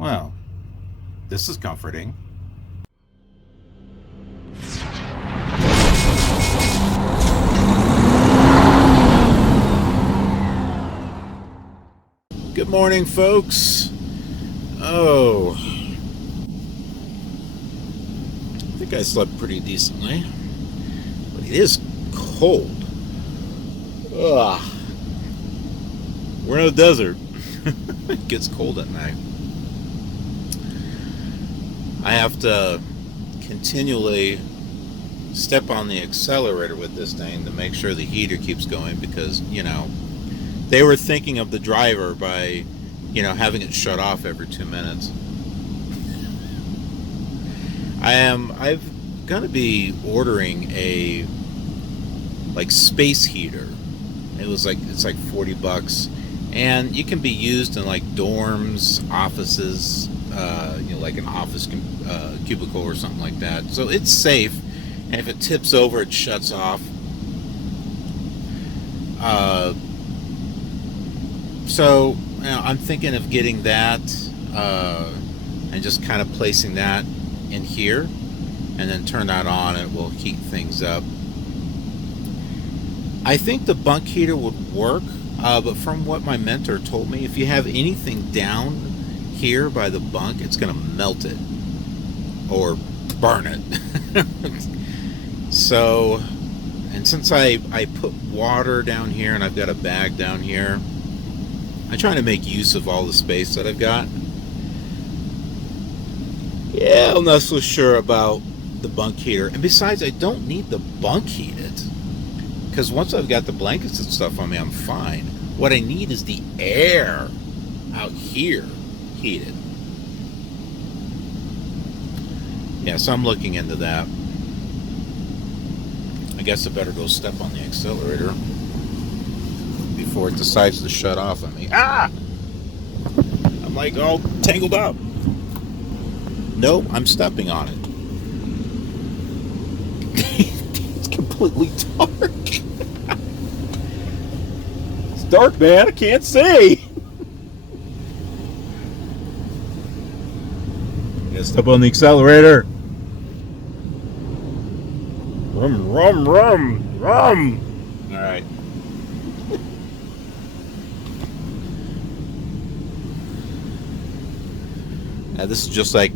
Well, this is comforting. Good morning, folks. Oh, I think I slept pretty decently, but it is cold. Ugh. We're in a desert. It gets cold at night. I have to continually step on the accelerator with this thing to make sure the heater keeps going because, they were thinking of the driver by, having it shut off every 2 minutes. I'm gonna be ordering a space heater. It's like $40, and you can be used in like dorms, offices, like an office cubicle or something like that. So it's safe, and if it tips over, it shuts off. So I'm thinking of getting that and just kind of placing that in here, and then turn that on, and it will heat things up. I think the bunk heater would work, but from what my mentor told me, if you have anything down here by the bunk, it's going to melt it or burn it. So, and since I put water down here and I've got a bag down here, I'm trying to make use of all the space that I've got. Yeah, I'm not so sure about the bunk heater. And besides, I don't need the bunk heated, because once I've got the blankets and stuff on me, I'm fine. What I need is the air out here heated. Yeah, so I'm looking into that. I guess I better go step on the accelerator before it decides to shut off on me. Ah! I'm like all tangled up. Nope, I'm stepping on it. It's completely dark. It's dark, man. I can't see. Yeah, step on the accelerator. Rum, rum, rum, rum. All right. Now, this is just like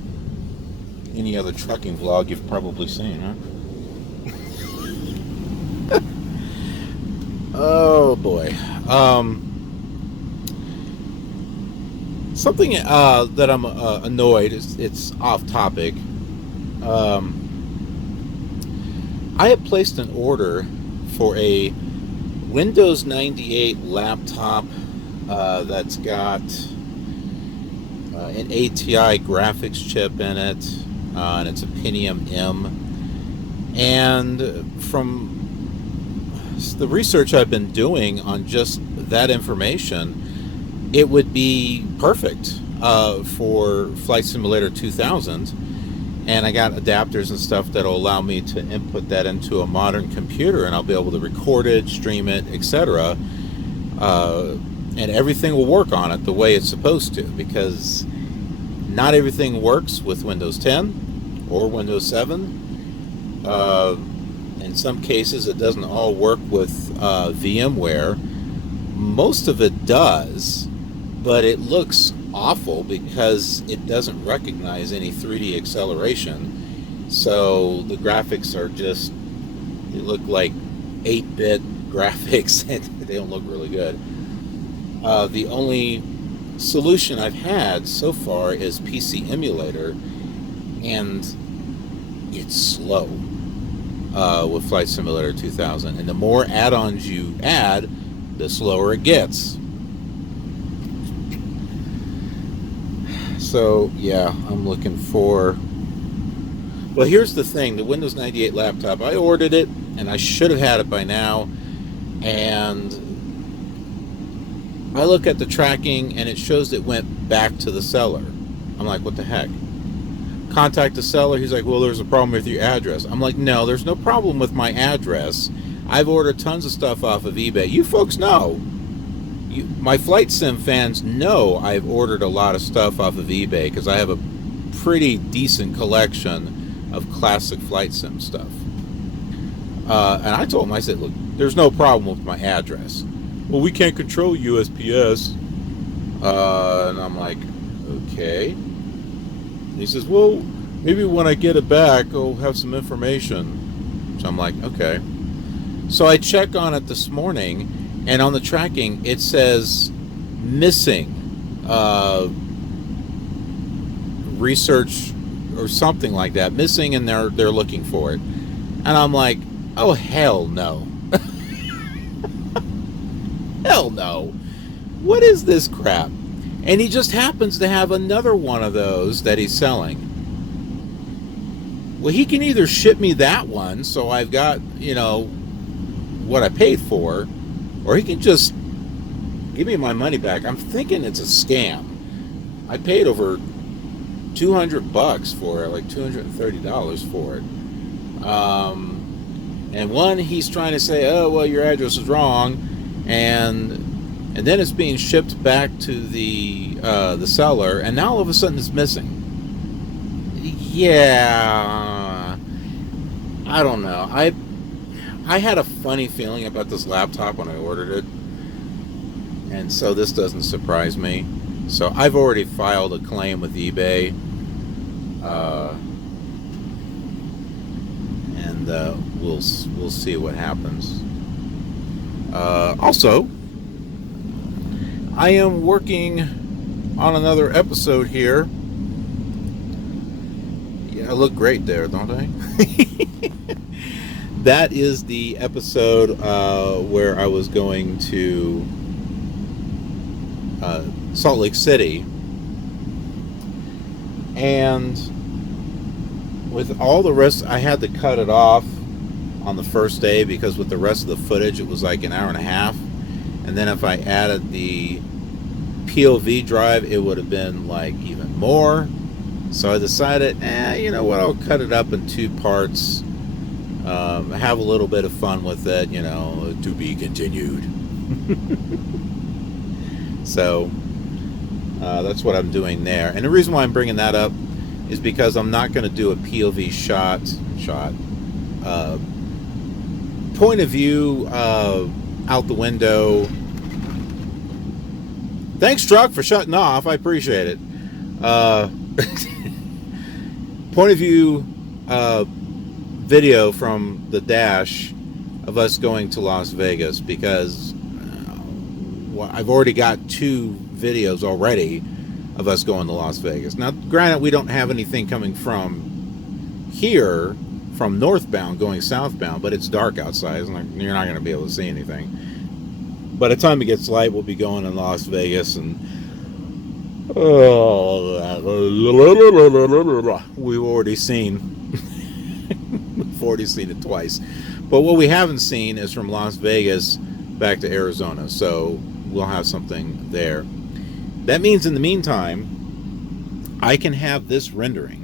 any other trucking vlog you've probably seen, huh? Oh boy. Something that I'm annoyed is, it's off topic. I have placed an order for a Windows 98 laptop that's got an ATI graphics chip in it, and it's a Pentium M. And from the research I've been doing on just that information, it would be perfect for Flight Simulator 2000. And I got adapters and stuff that'll allow me to input that into a modern computer, and I'll be able to record it, stream it, etc. And everything will work on it the way it's supposed to, because not everything works with Windows 10 or Windows 7. In some cases, it doesn't all work with VMware. Most of it does, but it looks awful because it doesn't recognize any 3D acceleration. So the graphics are just, they look like 8-bit graphics, and they don't look really good. The only solution I've had so far is PC Emulator, and it's slow with Flight Simulator 2000. And the more add-ons you add, the slower it gets. So, yeah, I'm looking for... Well, here's the thing. The Windows 98 laptop, I ordered it, and I should have had it by now. And I look at the tracking, and it shows it went back to the seller. I'm like, what the heck? Contact the seller. He's like, well, there's a problem with your address. I'm like, no, there's no problem with my address. I've ordered tons of stuff off of eBay. You folks know. my flight sim fans know I've ordered a lot of stuff off of eBay because I have a pretty decent collection of classic flight sim stuff. And I told him, I said, look, there's no problem with my address. Well, we can't control USPS. And I'm like, okay. And he says, well, maybe when I get it back, I'll have some information. So I'm like, okay. So I check on it this morning, and on the tracking, it says missing research or something like that. Missing, and they're looking for it. And I'm like, oh, hell no. Hell no. What is this crap? And he just happens to have another one of those that he's selling. Well, he can either ship me that one, so I've got, what I paid for, or he can just give me my money back. I'm thinking it's a scam. I paid over $200 for it, like $230 for it. And one, he's trying to say, oh, well, your address is wrong, and then it's being shipped back to the seller, and now all of a sudden it's missing. Yeah, I don't know. I had a funny feeling about this laptop when I ordered it, and so this doesn't surprise me. So I've already filed a claim with eBay, and we'll see what happens. Also, I am working on another episode here. Yeah, I look great there, don't I? That is the episode where I was going to Salt Lake City, and with all the rest, I had to cut it off on the first day because with the rest of the footage it was like an hour and a half, and then if I added the POV drive it would have been like even more. So I decided, you know what, I'll cut it up in 2 parts, have a little bit of fun with it, to be continued. So that's what I'm doing there. And the reason why I'm bringing that up is because I'm not going to do a POV shot, point of view out the window. Thanks, truck, for shutting off. I appreciate it. Point of view video from the dash of us going to Las Vegas, because I've already got 2 videos already of us going to Las Vegas. Now, granted, we don't have anything coming from here, from northbound going southbound, but it's dark outside. You're not going to be able to see anything. By the time it gets light, we'll be going to Las Vegas, and we've already seen it twice. But what we haven't seen is from Las Vegas back to Arizona, so we'll have something there. That means in the meantime, I can have this rendering.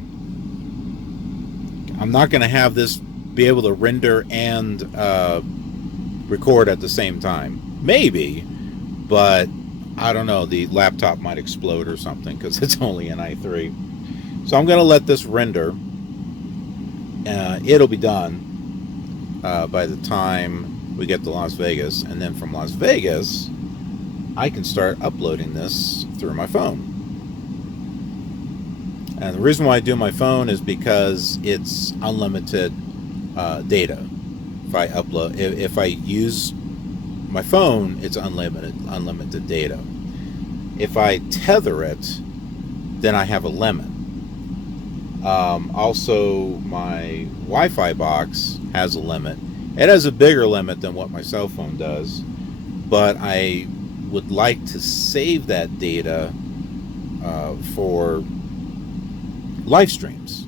I'm not going to have this be able to render and record at the same time. Maybe, but I don't know. The laptop might explode or something because it's only an i3. So I'm going to let this render. It'll be done by the time we get to Las Vegas. And then from Las Vegas, I can start uploading this through my phone. And the reason why I do my phone is because it's unlimited data. If I use my phone, it's unlimited data. If I tether it, then I have a limit. Also, my Wi-Fi box has a limit. It has a bigger limit than what my cell phone does, but I would like to save that data for live streams.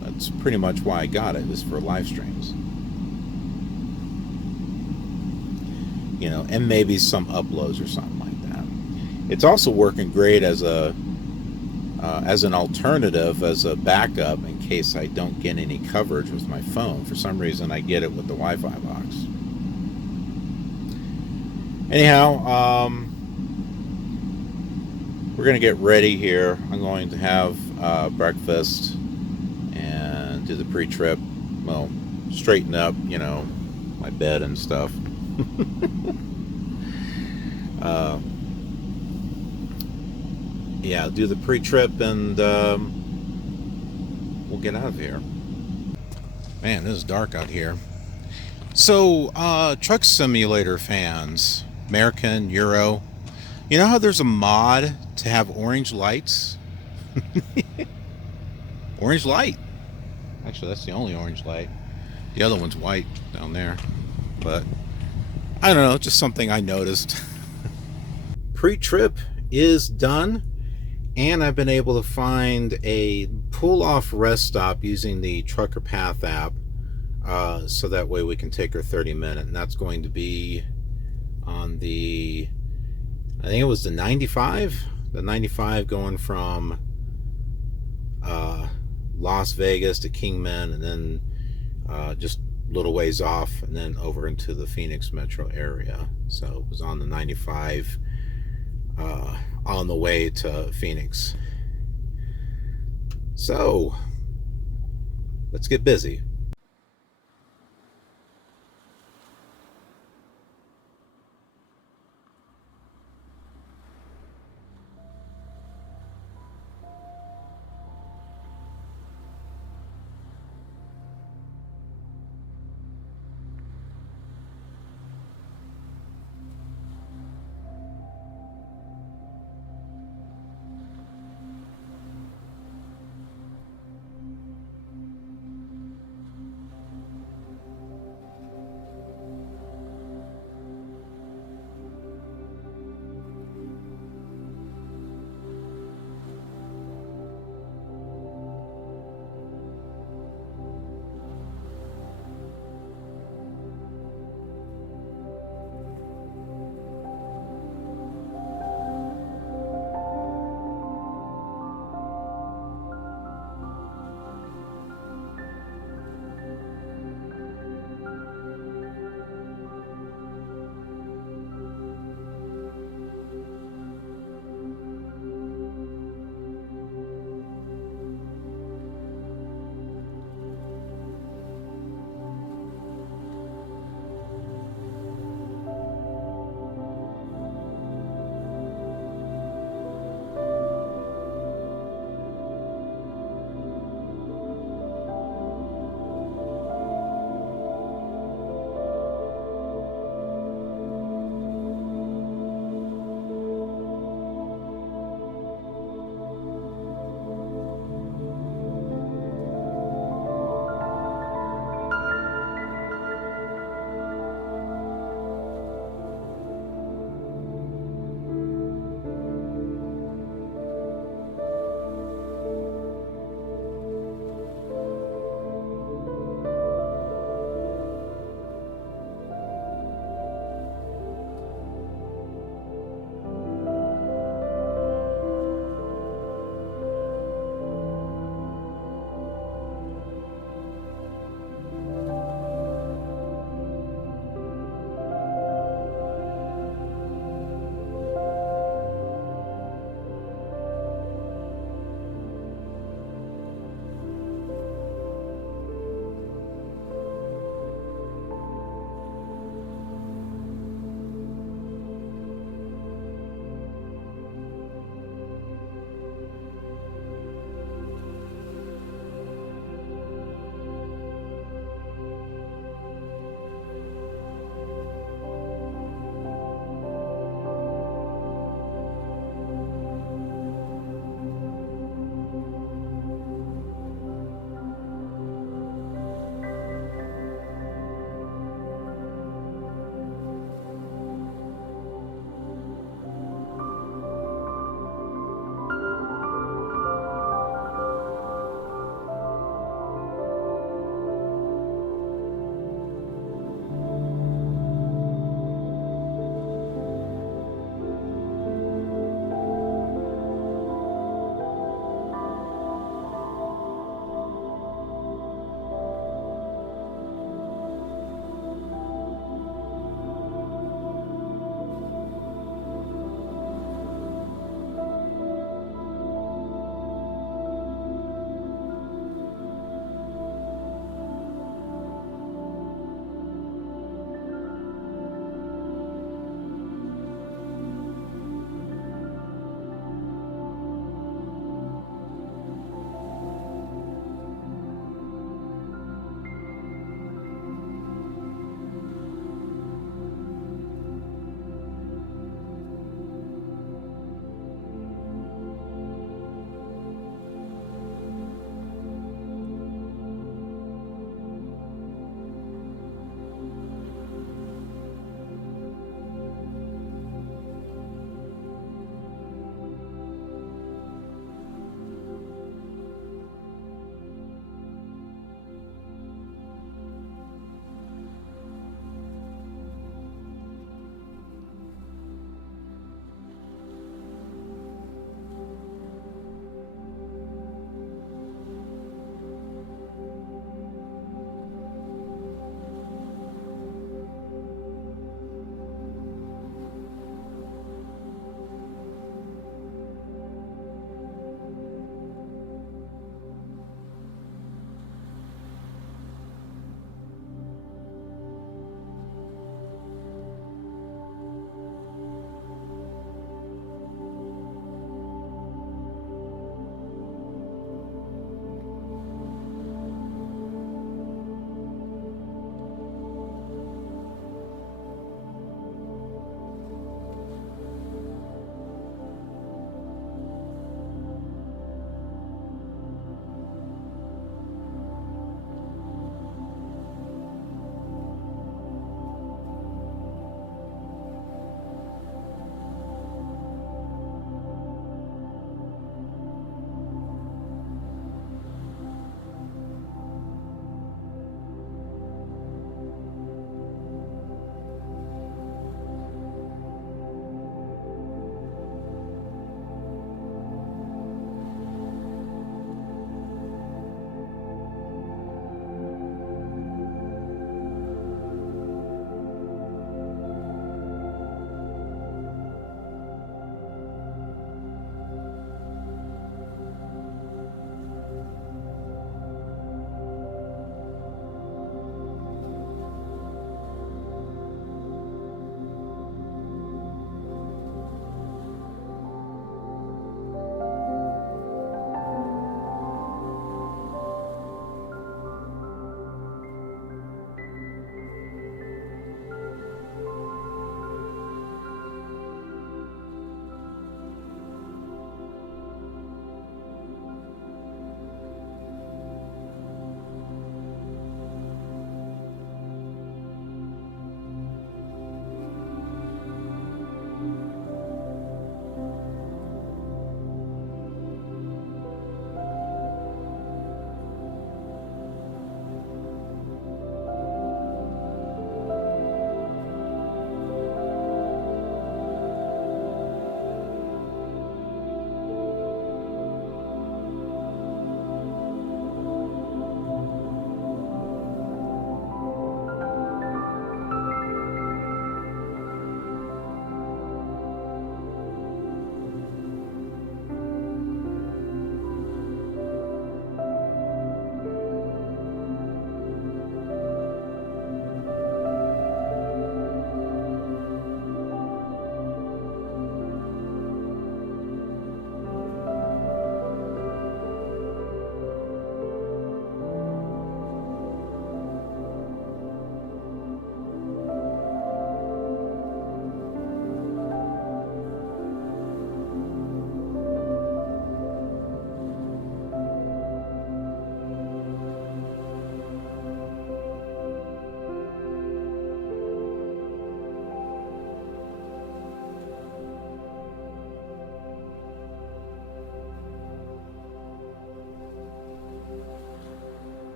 That's pretty much why I got it, is for live streams. And maybe some uploads or something like that. It's also working great as an alternative, as a backup in case I don't get any coverage with my phone. For some reason, I get it with the Wi-Fi box. Anyhow, we're going to get ready here. I'm going to have breakfast and do the pre-trip. Well, straighten up, you know, my bed and stuff. uh, yeah, do the pre-trip and we'll get out of here. Man, this is dark out here. So, Truck Simulator fans, American, Euro, you know how there's a mod to have orange lights? Orange light. Actually, that's the only orange light. The other one's white down there. But, I don't know, just something I noticed. Pre-trip is done, and I've been able to find a pull-off rest stop using the Trucker Path app. So that way we can take our 30-minute, and that's going to be on the, I think it was the 95 going from Las Vegas to Kingman, and then just a little ways off, and then over into the Phoenix metro area. So it was on the 95 on the way to Phoenix. So let's get busy.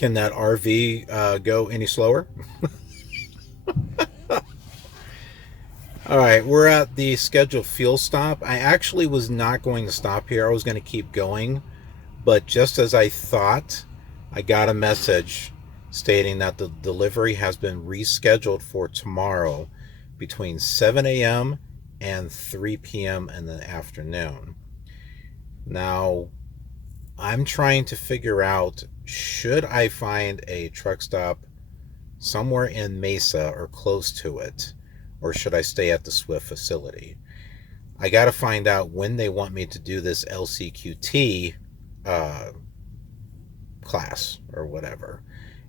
Can that RV go any slower? All right, we're at the scheduled fuel stop. I actually was not going to stop here. I was going to keep going. But just as I thought, I got a message stating that the delivery has been rescheduled for tomorrow between 7 a.m. and 3 p.m. in the afternoon. Now, I'm trying to figure out, should I find a truck stop somewhere in Mesa or close to it, or should I stay at the Swift facility? I got to find out when they want me to do this LCQT uh, class or whatever,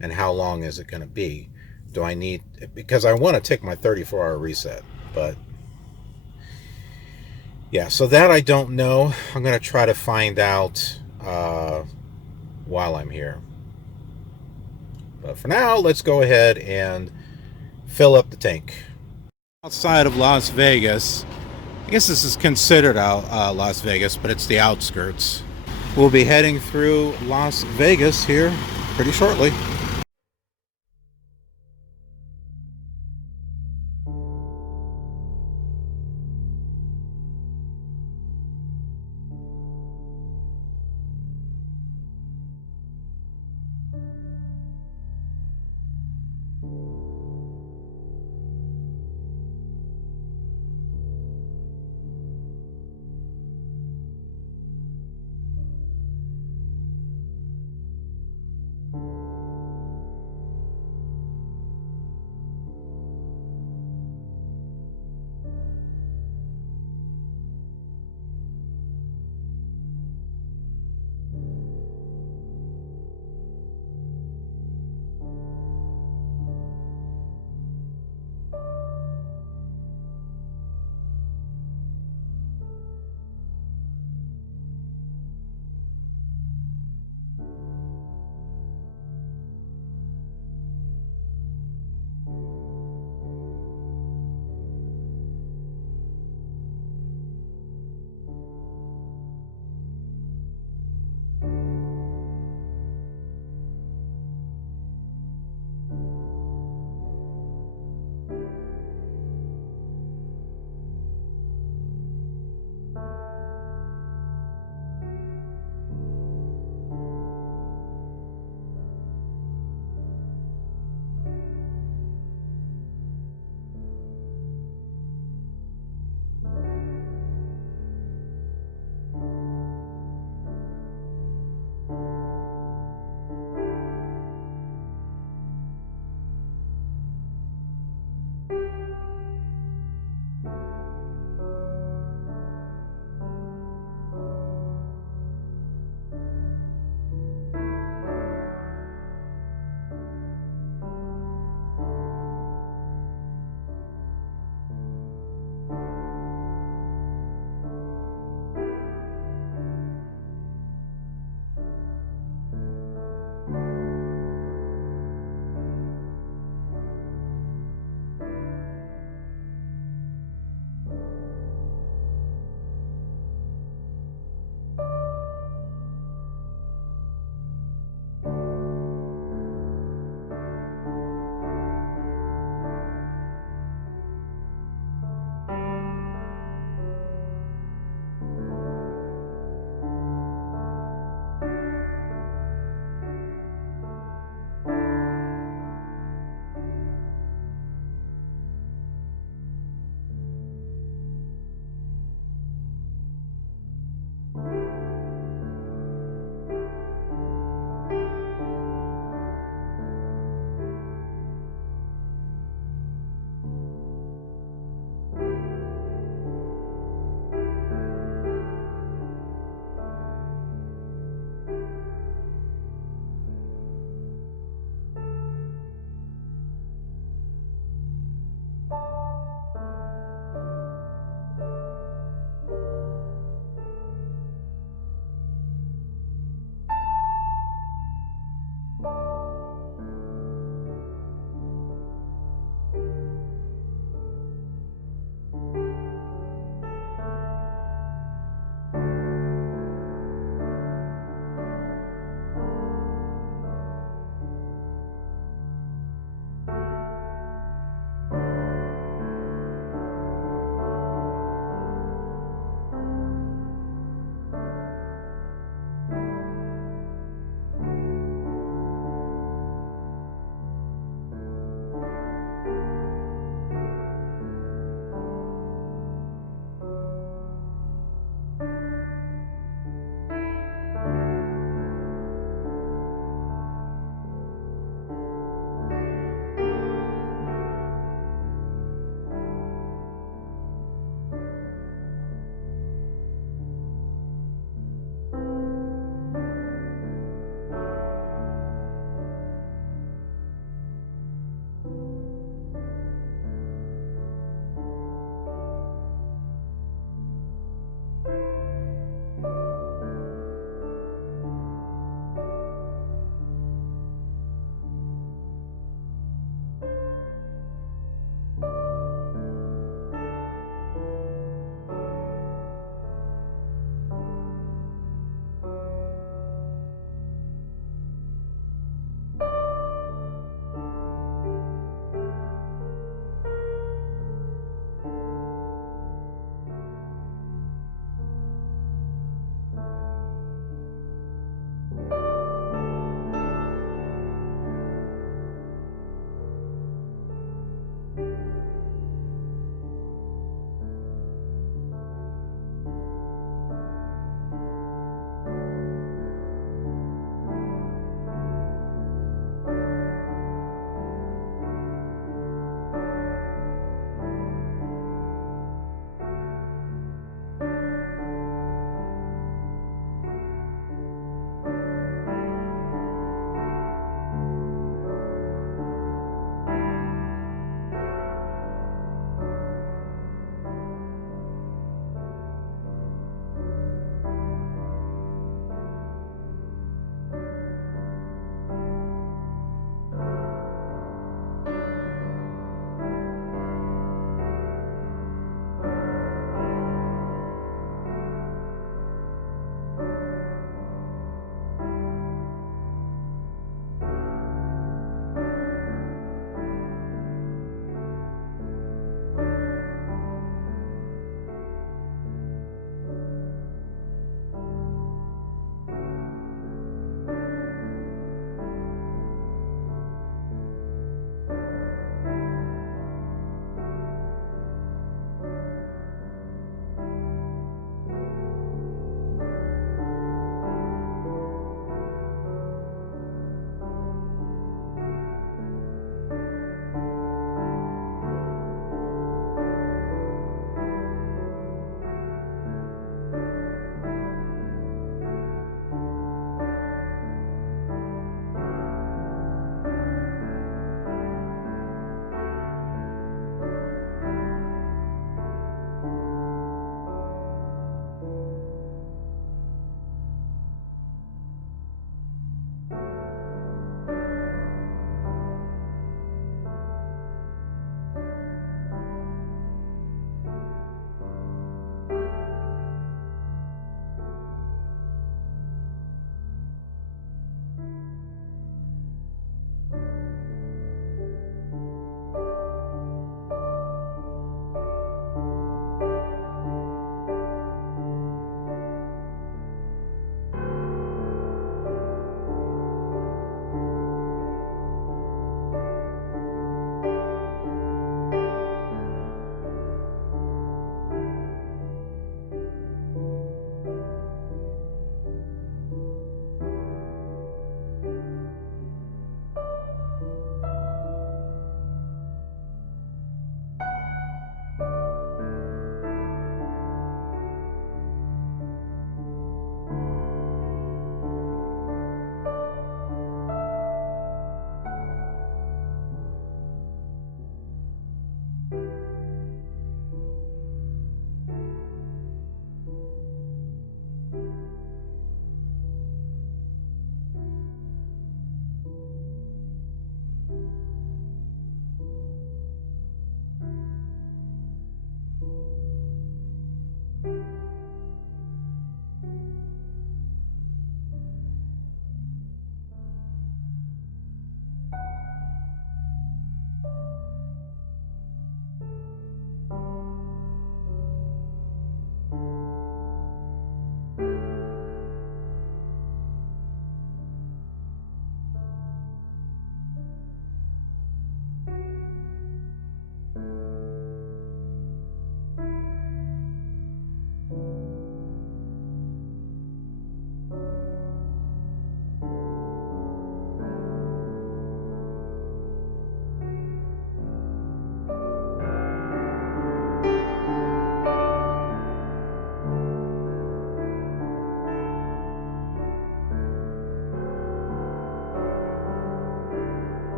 and how long is it going to be. Do I need, because I want to take my 34-hour reset, but yeah, so that I don't know. I'm going to try to find out while I'm here. But for now, let's go ahead and fill up the tank. Outside of Las Vegas, I guess this is considered Las Vegas, but it's the outskirts. We'll be heading through Las Vegas here pretty shortly.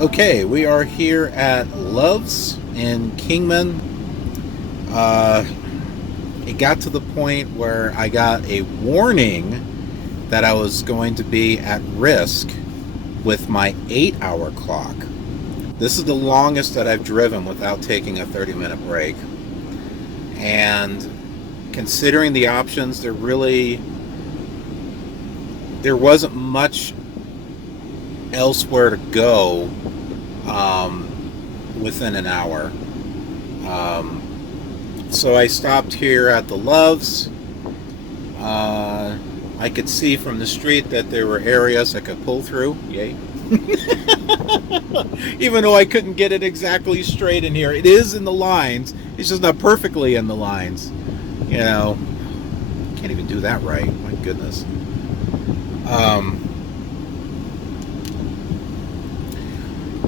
Okay, we are here at Love's in Kingman. It got to the point where I got a warning that I was going to be at risk with my 8-hour clock. This is the longest that I've driven without taking a 30-minute break. And considering the options, there wasn't much elsewhere to go within an hour. So I stopped here at the Love's. I could see from the street that there were areas I could pull through. Yay. Even though I couldn't get it exactly straight in here. It is in the lines. It's just not perfectly in the lines. You know, can't even do that right. My goodness.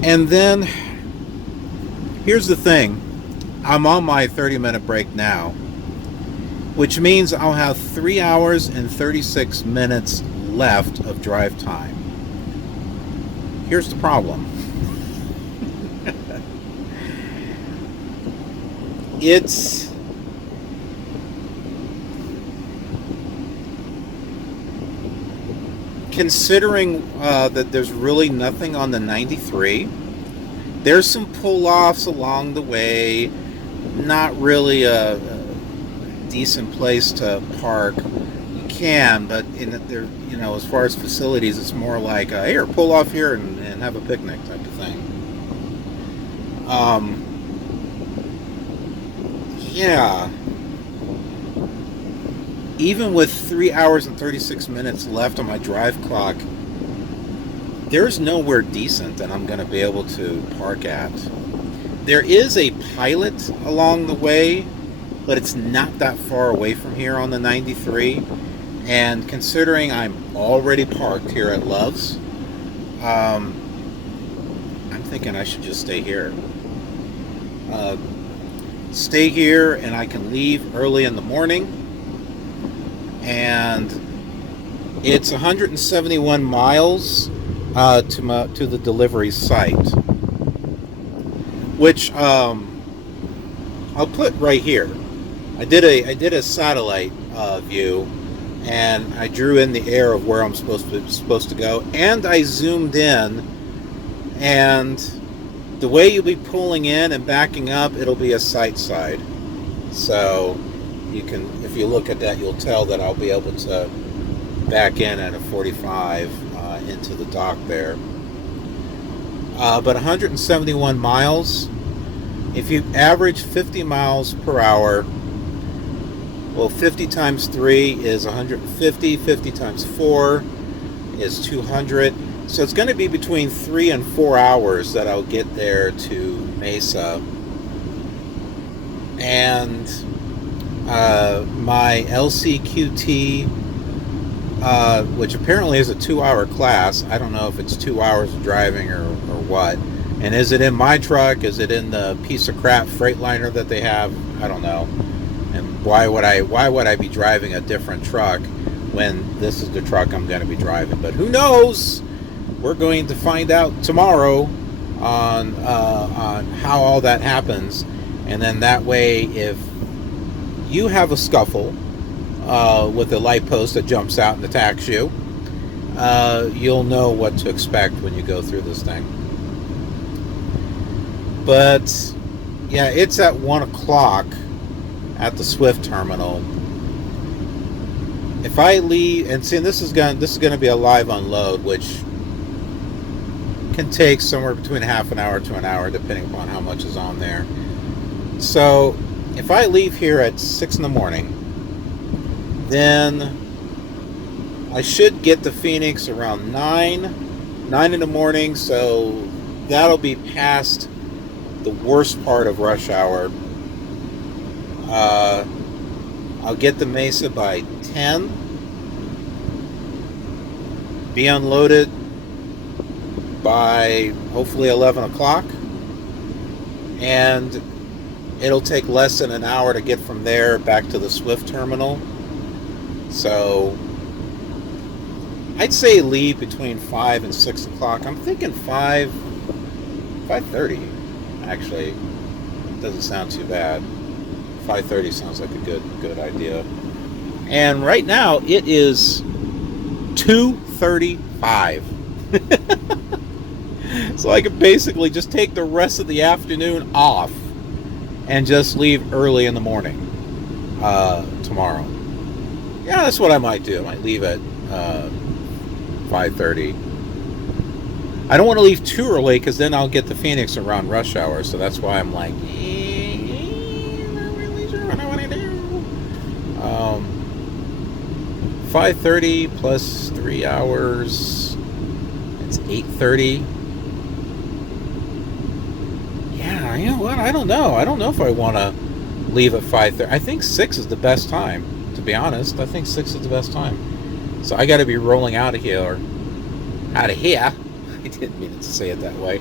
And then, here's the thing. I'm on my 30-minute break now, which means I'll have 3 hours and 36 minutes left of drive time. Here's the problem. It's considering that there's really nothing on the 93. There's some pull-offs along the way. Not really a decent place to park. You can, but there, you know, as far as facilities, it's more like here, pull off here and have a picnic type of thing. Yeah. Even with 3 hours and 36 minutes left on my drive clock, there's nowhere decent that I'm going to be able to park at. There is a pilot along the way, but it's not that far away from here on the 93. And considering I'm already parked here at Love's, I'm thinking I should just stay here. Stay here, and I can leave early in the morning. And it's 171 miles to the delivery site, which I'll put right here. I did a satellite view, and I drew in the air of where I'm supposed to go, and I zoomed in, and the way you'll be pulling in and backing up, it'll be a side. So you can, if you look at that, you'll tell that I'll be able to back in at a 45 into the dock there. But 171 miles, if you average 50 miles per hour, well, 50 times 3 is 150, 50 times 4 is 200. So it's going to be between 3 and 4 hours that I'll get there to Mesa. And my LCQT, which apparently is a 2-hour class. I don't know if it's 2 hours of driving or what. And is it in my truck? Is it in the piece of crap Freightliner that they have? I don't know. And why would I be driving a different truck when this is the truck I'm going to be driving? But who knows? We're going to find out tomorrow on how all that happens. And then that way, if you have a scuffle with a light post that jumps out and attacks you, you'll know what to expect when you go through this thing. But yeah, it's at 1 o'clock at the Swift terminal. If I leave, and see, this is going to be a live unload, which can take somewhere between half an hour to an hour, depending upon how much is on there. So if I leave here at 6 in the morning, then I should get to Phoenix around 9 in the morning, so that'll be past the worst part of rush hour. I'll get to Mesa by 10, be unloaded by hopefully 11 o'clock, and it'll take less than an hour to get from there back to the Swift terminal. So I'd say leave between 5 and 6 o'clock. I'm thinking 5 5:30, actually, doesn't sound too bad. 5:30 sounds like a good idea. And right now it is 2:35. So I could basically just take the rest of the afternoon off and just leave early in the morning tomorrow. Yeah, that's what I might do. I might leave at 5:30. I don't want to leave too early because then I'll get to Phoenix around rush hour. So that's why I'm like, I'm not really sure what I want to do. 5:30 plus 3 hours. It's 8:30. Yeah, you know what? I don't know. I don't know if I want to leave at 5:30. I think 6 is the best time, to be honest. I think 6 is the best time. So I got to be rolling out of here. Out of here. I didn't mean to say it that way.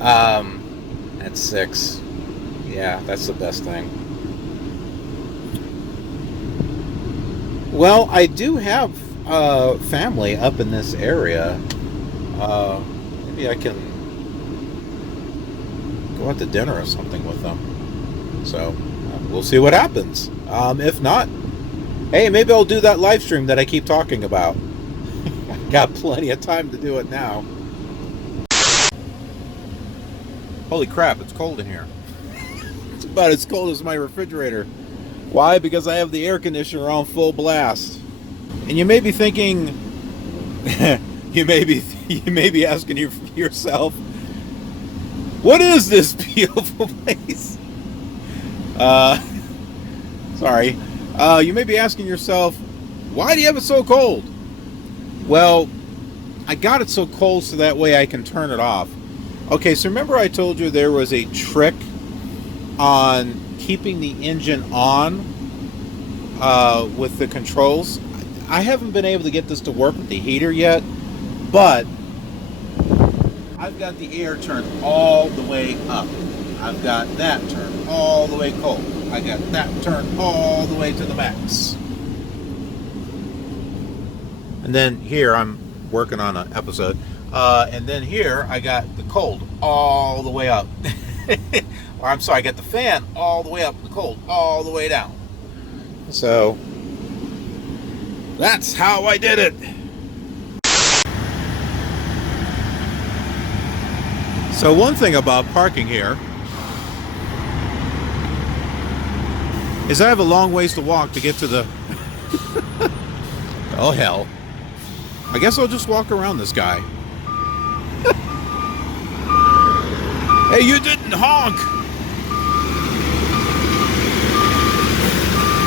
At 6. Yeah, that's the best thing. Well, I do have family up in this area. Maybe I can go out to dinner or something with them. So we'll see what happens. If not, hey, maybe I'll do that live stream that I keep talking about. I got plenty of time to do it now. Holy crap, it's cold in here. It's about as cold as my refrigerator. Why? Because I have the air conditioner on full blast. And you may be thinking, you may be asking yourself, what is this beautiful place? Sorry. You may be asking yourself, why do you have it so cold? Well, I got it so cold so that way I can turn it off. Okay, so remember I told you there was a trick on keeping the engine on with the controls. I haven't been able to get this to work with the heater yet, but I've got the air turned all the way up. I've got that turned all the way cold. I got that turned all the way to the max. And then here I'm working on an episode. And then here I got the cold all the way up. Or I'm sorry, I got the fan all the way up, the cold all the way down. So that's how I did it. So one thing about parking here is I have a long ways to walk to get to the... Oh hell. I guess I'll just walk around this guy. Hey, you didn't honk!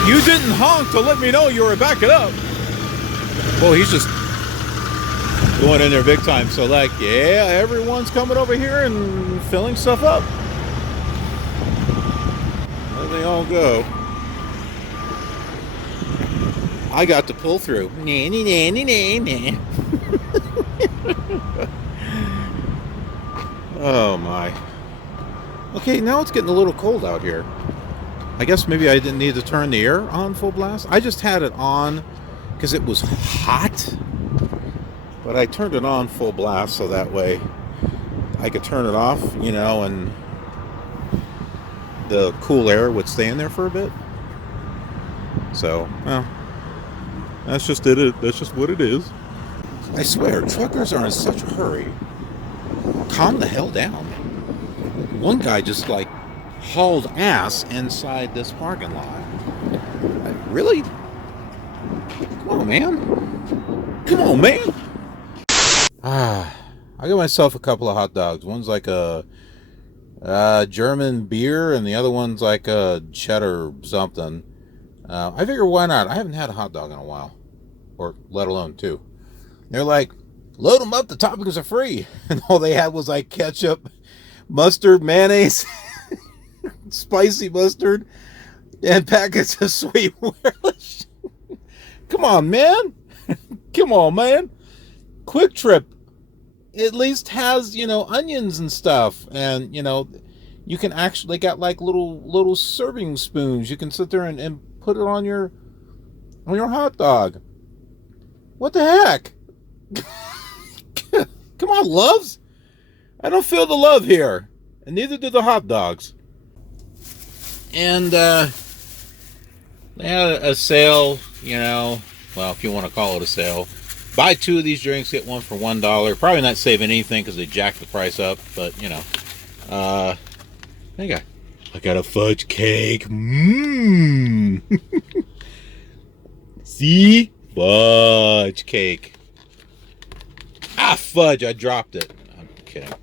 You didn't honk to let me know you were backing up. Well, he's just going in there big time. So like, yeah, everyone's coming over here and filling stuff up. There they all go. I got to pull through. Oh my. Okay, now it's getting a little cold out here. I guess maybe I didn't need to turn the air on full blast. I just had it on because it was hot. But I turned it on full blast so that way I could turn it off, you know, and the cool air would stay in there for a bit. So, well, that's just it. That's just what it is. I swear, truckers are in such a hurry. Calm the hell down. One guy just like hauled ass inside this parking lot. Really? Come on, man. Come on, man. I got myself a couple of hot dogs. One's like a German beer, and the other one's like a cheddar something. I figure why not? I haven't had a hot dog in a while, or let alone two. They're like, load them up. The toppings are free, and all they had was like ketchup, mustard, mayonnaise, spicy mustard, and packets of sweet relish. Come on, man. Come on, man. Quick Trip at least has, you know, onions and stuff, and you know, you can actually got like little serving spoons. You can sit there and put it on your hot dog. What the heck? Come on, loves. I don't feel the love here, and neither do the hot dogs. And they had a sale, you know, well, if you want to call it a sale. Buy 2 of these drinks, get 1 for $1. Probably not saving anything because they jacked the price up, but you know. I got a fudge cake. Mmm. See? Fudge cake. Ah, fudge, I dropped it. I'm kidding.